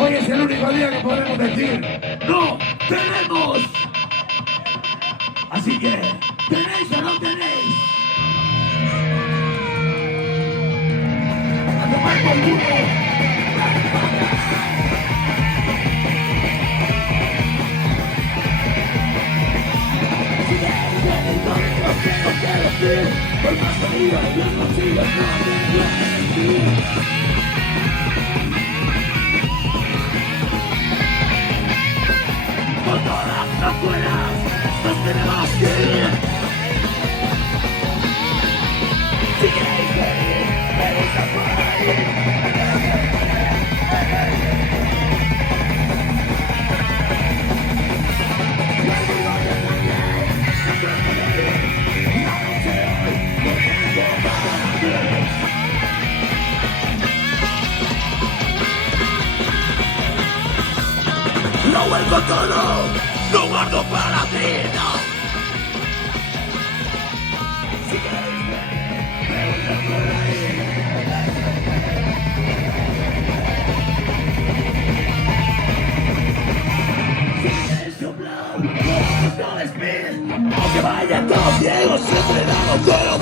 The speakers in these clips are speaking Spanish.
Hoy es el único día que podemos decir ¡no tenemos! Así que, ¿tenéis o no tenéis? ¡A tomar por culo! Por más sonido, los motivos no me duelen. Por todas las afueras nos tenemos que ir. Si queréis venir, venid a por ahí. No vuelvo todo, no guardo para ti, no. Si queréis ver, pregunta por ahí. Si queréis soplar, no despid. Aunque vaya todo ciego, siempre damos cero.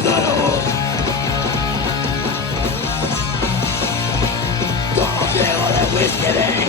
Todo ciego de whisky.